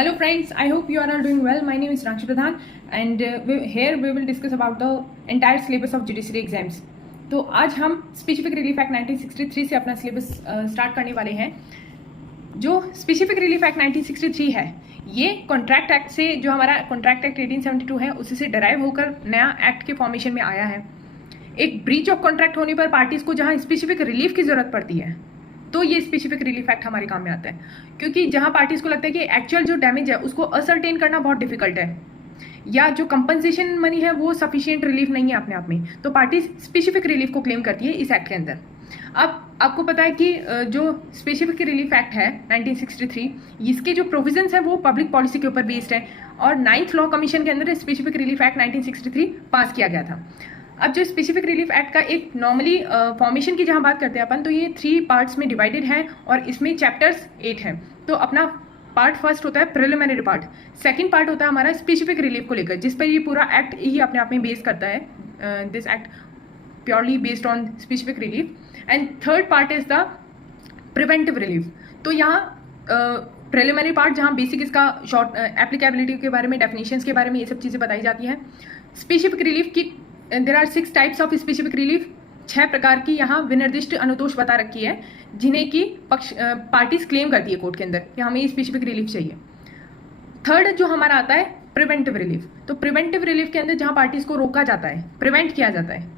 Hello friends, I hope you are all doing well. My name is Rakshi Pradhan and here we will discuss about the entire syllabus of judiciary exams. तो आज हम specific relief act 1963 से अपना syllabus start करने वाले हैं। जो specific relief act 1963 है ये कॉन्ट्रैक्ट एक्ट से, जो हमारा कॉन्ट्रैक्ट एक्ट 1872 है उसी से डराइव होकर नया एक्ट के फॉर्मेशन में आया है। एक ब्रीच ऑफ कॉन्ट्रैक्ट होने पर पार्टीज को जहाँ स्पेसिफिक रिलीफ की जरूरत पड़ती है तो ये स्पेसिफिक रिलीफ एक्ट हमारे काम में आता है, क्योंकि जहां पार्टीज को लगता है कि एक्चुअल जो डैमेज है उसको असर्टेन करना बहुत डिफिकल्ट है या जो कंपनसेशन मनी है वो सफिशिएंट रिलीफ नहीं है अपने आप में, तो पार्टीज स्पेसिफिक रिलीफ को क्लेम करती है इस एक्ट के अंदर। अब आपको पता है कि जो स्पेसिफिक रिलीफ एक्ट है 1963, इसके जो प्रोविजंस है वो पब्लिक पॉलिसी के ऊपर बेस्ड है और 9th लॉ कमीशन के अंदर स्पेसिफिक रिलीफ एक्ट 1963 पास किया गया था। अब जो स्पेसिफिक रिलीफ एक्ट का एक नॉर्मली फॉर्मेशन की जहां बात करते हैं अपन, तो ये 3 पार्ट्स में डिवाइडेड है और इसमें चैप्टर्स 8 हैं। तो अपना पार्ट फर्स्ट होता है प्रिलिमिनरी पार्ट, सेकंड पार्ट होता है हमारा स्पेसिफिक रिलीफ को लेकर, जिस पर ये पूरा एक्ट ही अपने आप में बेस करता है। This act purely based on specific relief and third part is the preventive relief. तो यहाँ प्रिलिमिनरी पार्ट जहाँ बेसिक इसका शॉर्ट एप्लीकेबिलिटी के बारे में, डेफिनेशंस के बारे में ये सब चीज़ें बताई जाती हैं। स्पेसिफिक रिलीफ की there are 6 types of specific relief, 6 प्रकार की यहाँ विनिर्दिष्ट अनुतोष बता रखी है जिन्हें की पार्टीज क्लेम करती है कोर्ट के अंदर कि हमें स्पेसिफिक रिलीफ चाहिए। थर्ड जो हमारा आता है प्रिवेंटिव रिलीफ। तो प्रिवेंटिव रिलीफ के अंदर जहाँ पार्टीज को रोका जाता है, प्रिवेंट किया जाता है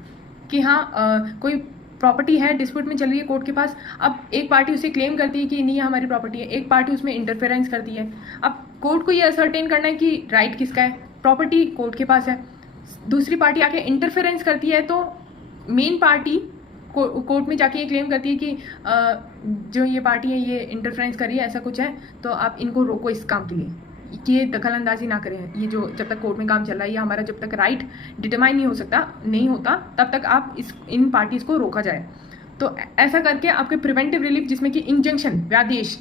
कि हाँ कोई प्रॉपर्टी है डिस्प्यूट में चल रही है कोर्ट के पास, अब एक पार्टी उसे क्लेम करती है कि नहीं हमारी प्रॉपर्टी है, एक पार्टी उसमें इंटरफेरेंस करती है। अब कोर्ट को ये असर्टेन करना है कि राइट किसका है, प्रॉपर्टी कोर्ट के पास है, दूसरी पार्टी आके इंटरफेरेंस करती है तो मेन पार्टी कोर्ट में जाके ये क्लेम करती है कि जो ये पार्टी है ये इंटरफेरेंस कर रही है, ऐसा कुछ है तो आप इनको रोको इस काम के लिए कि ये दखल अंदाजी ना करें, ये जो जब तक कोर्ट में काम चल रहा है ये हमारा जब तक राइट डिटरमाइन नहीं होता तब तक आप इन पार्टीज को रोका जाए। तो ऐसा करके आपके प्रिवेंटिव रिलीफ जिसमें कि इंजंक्शन व्यादेश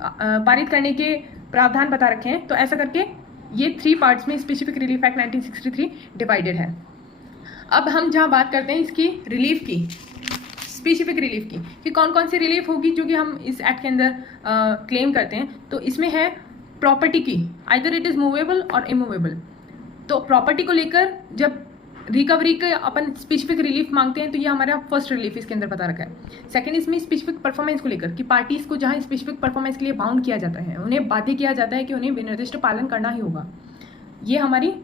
पारित करने के प्रावधान बता रखे हैं, तो ऐसा करके ये 3 पार्ट्स में स्पेसिफिक रिलीफ एक्ट 1963 डिवाइडेड है। अब हम जहाँ बात करते हैं इसकी रिलीफ की, स्पेसिफिक रिलीफ की कि कौन कौन सी रिलीफ होगी जो कि हम इस एक्ट के अंदर क्लेम करते हैं, तो इसमें है प्रॉपर्टी की, आइदर इट इज मूवेबल और इमूवेबल। तो प्रॉपर्टी को लेकर जब रिकवरी के अपन स्पेसिफिक रिलीफ मांगते हैं तो ये हमारा फर्स्ट रिलीफ इसके अंदर बता रखा है। सेकंड इसमें स्पेसिफिक परफॉर्मेंस को लेकर कि पार्टीज को जहां स्पेसिफिक परफॉर्मेंस के लिए बाउंड किया जाता है, उन्हें बाध्य किया जाता है कि उन्हें विनिर्दिष्ट पालन करना ही होगा। ये हमारी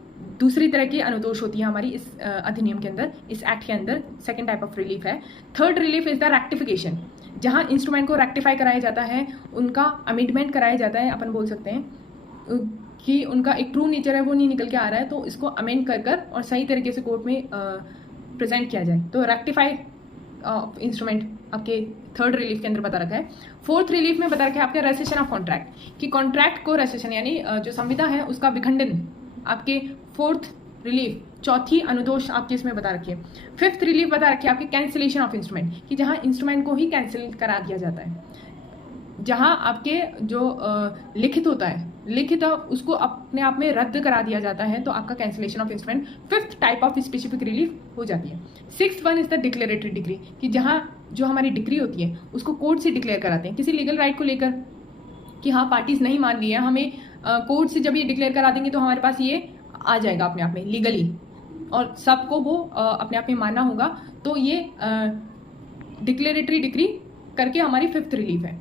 दूसरी तरह की अनुतोष होती है हमारी इस अधिनियम के अंदर, इस एक्ट के अंदर सेकेंड टाइप ऑफ रिलीफ है। Third relief is the rectification, जहाँ इंस्ट्रूमेंट को रेक्टिफाई कराया जाता है, उनका अमेंडमेंट कराया जाता है, अपन बोल सकते हैं कि उनका एक ट्रू नेचर है वो नहीं निकल के आ रहा है तो इसको अमेंड कर और सही तरीके से कोर्ट में प्रेजेंट किया जाए, तो रेक्टिफाइड इंस्ट्रूमेंट आपके थर्ड रिलीफ के अंदर बता रखा है। फोर्थ रिलीफ में बता रखा है आपके रेसेशन ऑफ कॉन्ट्रैक्ट, कि कॉन्ट्रैक्ट को रेसेशन यानी जो संविदा है उसका विखंडन, आपके फोर्थ रिलीफ, चौथी अनुतोष आपके इसमें बता रखी है। फिफ्थ रिलीफ बता रखी है आपके कैंसिलेशन ऑफ इंस्ट्रूमेंट, कि जहां इंस्ट्रूमेंट को ही कैंसिल करा दिया जाता है, जहां आपके जो लिखित होता है, लिखित उसको अपने आप में रद्द करा दिया जाता है, तो आपका cancellation of instrument fifth type of specific relief हो जाती है। Sixth one is the declaratory degree, कि जहां जो हमारी डिग्री होती है उसको कोर्ट से डिक्लेयर कराते हैं किसी लीगल राइट को लेकर कि हाँ पार्टीज नहीं मान रही है, हमें कोर्ट से जब ये डिक्लेयर करा देंगे तो हमारे पास ये आ जाएगा अपने आप में लीगली और सबको वो अपने आप में मानना होगा, तो ये डिक्लेरेटरी डिग्री करके हमारी फिफ्थ रिलीफ है।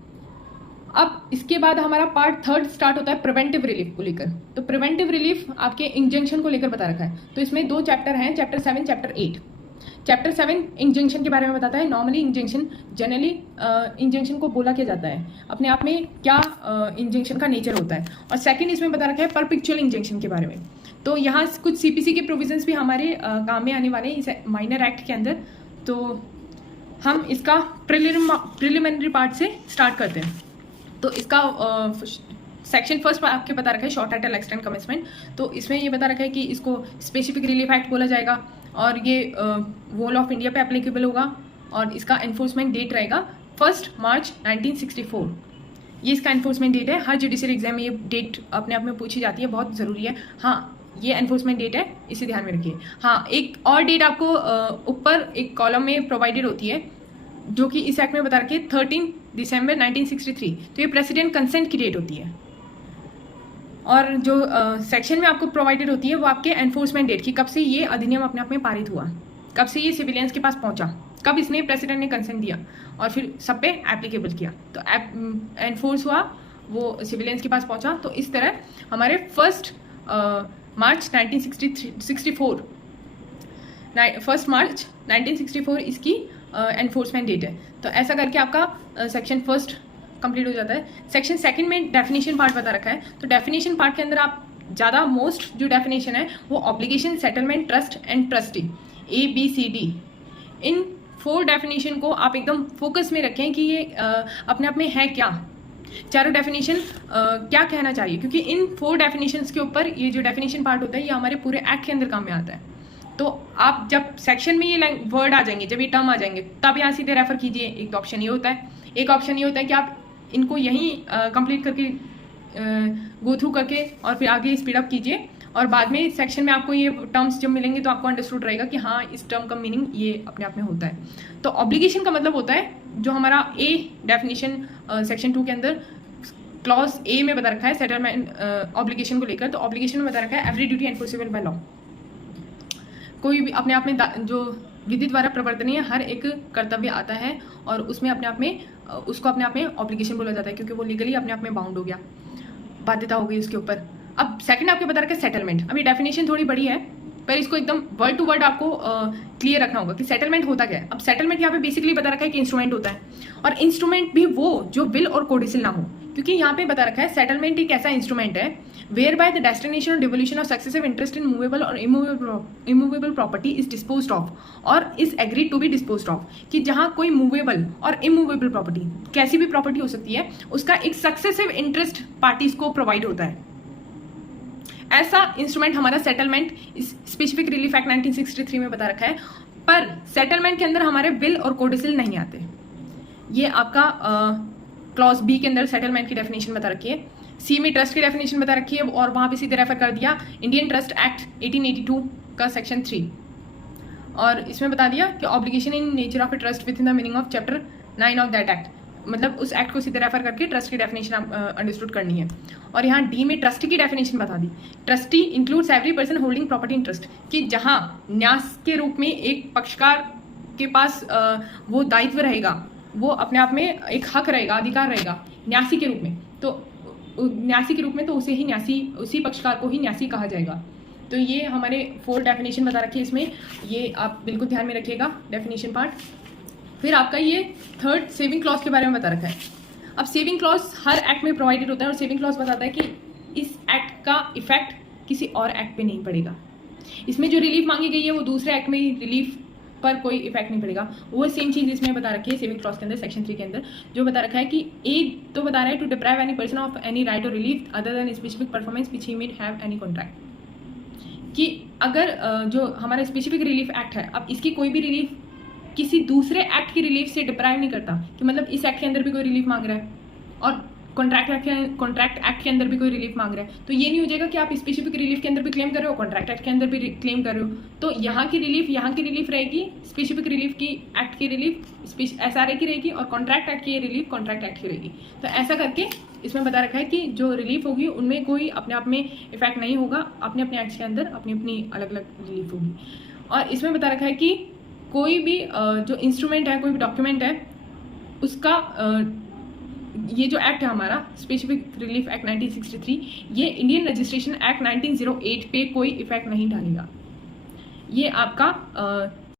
अब इसके बाद हमारा पार्ट थर्ड स्टार्ट होता है प्रिवेंटिव रिलीफ को लेकर। तो प्रिवेंटिव रिलीफ आपके इंजंक्शन को लेकर बता रखा है, तो इसमें 2 चैप्टर हैं, चैप्टर 7 चैप्टर 8। चैप्टर 7 इंजंक्शन के बारे में बताता है। नॉर्मली इंजंक्शन, जनरली इंजंक्शन को बोला क्या जाता है, अपने आप में क्या इंजंक्शन का नेचर होता है, और सेकंड इसमें बता रखा है परपेचुअल इंजंक्शन के बारे में। तो यहाँ कुछ सीपीसी के प्रोविजंस भी हमारे काम में आने वाले हैं इस माइनर एक्ट के अंदर। तो हम इसका प्रिलिमिनरी पार्ट से स्टार्ट करते हैं। तो इसका सेक्शन फर्स्ट आपके बता रखा है शॉर्ट टाइटल एक्सटेंड कमिटमेंट, तो इसमें ये बता रखा है कि इसको स्पेसिफिक रिलीफ एक्ट बोला जाएगा और ये वोल ऑफ इंडिया पे एप्लीकेबल होगा और इसका एनफोर्समेंट डेट रहेगा 1 मार्च 1964। ये इसका एनफोर्समेंट डेट है। हर जुडिशियल एग्जाम में ये डेट अपने आप में पूछी जाती है, बहुत ज़रूरी है। हाँ, ये एनफोर्समेंट डेट है, इसे ध्यान में रखिए। हाँ, एक और डेट आपको ऊपर एक कॉलम में प्रोवाइडेड होती है जो कि इस एक्ट में बता रखी है 13 दिसंबर 1963। तो ये प्रेसिडेंट कंसेंट की डेट होती है। और जो सेक्शन में आपको प्रोवाइडेड होती है वो आपके एनफोर्समेंट डेट की, कब से ये अधिनियम अपने आप में पारित हुआ, कब से ये सिविलियंस के पास पहुंचा, कब इसने प्रेसिडेंट ने कंसेंट दिया और फिर सब पे एप्लीकेबल किया, तो एनफोर्स हुआ, वो सिविलियंस के पास पहुंचा। तो इस तरह हमारे 1 मार्च 1964 इसकी एनफोर्समेंट डेट है। तो ऐसा करके आपका सेक्शन 1 कंप्लीट हो जाता है। सेक्शन 2 में डेफिनेशन पार्ट बता रखा है। तो डेफिनेशन पार्ट के अंदर आप ज़्यादा मोस्ट जो डेफिनेशन है वो obligation, settlement, trust and trustee, ABCD, in 4 definition को आप एकदम फोकस में रखें कि ये अपने आप में है क्या, चारों डेफिनेशन क्या कहना चाहिए, क्योंकि इन 4 डेफिनेशंस के ऊपर ये जो डेफिनेशन पार्ट होता है ये हमारे पूरे एक्ट के अंदर काम में आता है। तो आप जब सेक्शन में ये वर्ड आ जाएंगे, जब ये टर्म आ जाएंगे, तब यहाँ सीधे रेफर कीजिए। एक तो ऑप्शन ये होता है, एक ऑप्शन ये होता है कि आप इनको यहीं कंप्लीट करके गो थ्रू करके और फिर आगे स्पीड अप कीजिए, और बाद में सेक्शन में आपको ये टर्म्स जब मिलेंगे तो आपको अंडरस्टूड रहेगा कि हाँ इस टर्म का मीनिंग ये अपने आप में होता है। तो ऑब्लिगेशन का मतलब होता है जो हमारा A डेफिनेशन सेक्शन 2 के अंदर क्लॉज A में बता रखा है सेटलमेंट ऑब्लिगेशन को लेकर। तो ऑब्लिगेशन में बता रखा है every duty enforceable by law, कोई भी अपने आप में जो विधि द्वारा प्रवर्तनीय हर एक कर्तव्य आता है और उसमें अपने आप में उसको अपने आप में ऑब्लिगेशन बोला जाता है, क्योंकि वो लीगली अपने आप में बाउंड हो गया, बाध्यता हो गई उसके ऊपर। अब सेकंड आपके बता रखा है सेटलमेंट। अभी डेफिनेशन थोड़ी बड़ी है पर इसको एकदम वर्ड टू वर्ड आपको क्लियर रखना होगा कि सेटलमेंट होता क्या है। अब सेटलमेंट यहाँ पे बेसिकली बता रखा है कि इंस्ट्रूमेंट होता है, और इंस्ट्रूमेंट भी वो जो विल और कोडिसिल ना हो, क्योंकि यहाँ पे बता रखा है सेटलमेंट एक ऐसा इंस्ट्रूमेंट है वेयर बाय द डेस्टिनेशन और devolution of successive interest in movable और immovable property is disposed of और is agreed to be disposed of, कि जहाँ कोई मूवेबल और इमूवेबल प्रॉपर्टी, कैसी भी प्रॉपर्टी हो सकती है, उसका एक सक्सेसिव इंटरेस्ट पार्टीज को प्रोवाइड होता है। ऐसा इंस्ट्रूमेंट हमारा सेटलमेंट इस स्पेसिफिक रिलीफ एक्ट 1963 में बता रखा है। पर सेटलमेंट के अंदर हमारे विल और कोडिसिल नहीं आते। ये आपका क्लॉज B के अंदर सेटलमेंट की डेफिनेशन बता रखी है, C में ट्रस्ट की डेफिनेशन बता रखी है, और वहां पे सीधे रेफर कर दिया इंडियन ट्रस्ट एक्ट 1882 का सेक्शन 3, और इसमें बता दिया कि obligation in nature of a trust with in the meaning of chapter 9 of that act, मतलब उस एक्ट को सीधे रेफर करके ट्रस्ट की डेफिनेशन अंडरस्टूड करनी है। और यहाँ D में ट्रस्टी की डेफिनेशन बता दी। Trustee includes every person holding property in trust, कि जहाँ न्यास के रूप में एक पक्षकार के पास वो दायित्व रहेगा, वो अपने आप में एक हक रहेगा, अधिकार रहेगा न्यासी के रूप में, तो न्यासी के रूप में तो उसे ही न्यासी, उसी पक्षकार को ही न्यासी कहा जाएगा। तो ये हमारे 4 डेफिनेशन बता रखी है इसमें, ये आप बिल्कुल ध्यान में रखिएगा डेफिनेशन पार्ट। फिर आपका ये 3rd सेविंग क्लॉज के बारे में बता रखा है। अब सेविंग क्लॉज हर एक्ट में प्रोवाइडेड होता है, और सेविंग क्लॉज बताता है कि इस एक्ट का इफेक्ट किसी और एक्ट पे नहीं पड़ेगा। इसमें जो रिलीफ मांगी गई है वो दूसरे एक्ट में रिलीफ पर कोई इफेक्ट नहीं पड़ेगा। वो सेम चीज इसमें बता रखी है सेविंग क्लॉज के अंदर सेक्शन 3 के अंदर, जो बता रखा है कि A तो बता रहा है to deprive any person of any right और relief other than specific performance which he may have any contract, कि अगर जो हमारा स्पेसिफिक रिलीफ एक्ट है, अब इसकी कोई भी रिलीफ किसी दूसरे एक्ट की रिलीफ से डिप्राइव नहीं करता, कि मतलब इस एक्ट के अंदर भी कोई रिलीफ मांग रहा है और कॉन्ट्रैक्ट एक्ट के अंदर भी कोई रिलीफ मांग रहा है, तो ये नहीं हो जाएगा कि आप स्पेसिफिक रिलीफ के अंदर भी क्लेम कर रहे हो, कॉन्ट्रैक्ट एक्ट के अंदर भी क्लेम कर रहे हो। तो यहाँ की रिलीफ रहेगी स्पेसिफिक रिलीफ की, एक्ट की रिलीफ SRA की रहेगी, और कॉन्ट्रैक्ट एक्ट की रिलीफ कॉन्ट्रैक्ट एक्ट की रहेगी। तो ऐसा करके इसमें बता रखा है कि जो रिलीफ होगी उनमें कोई अपने आप में इफेक्ट नहीं होगा, अपने अपने एक्ट के अंदर अपनी अपनी अलग अलग रिलीफ होगी। और इसमें बता रखा है कि कोई भी जो इंस्ट्रूमेंट है, कोई भी डॉक्यूमेंट है, उसका ये जो एक्ट है हमारा स्पेसिफिक रिलीफ एक्ट 1963, ये इंडियन रजिस्ट्रेशन एक्ट 1908 पे कोई इफेक्ट नहीं डालेगा। ये आपका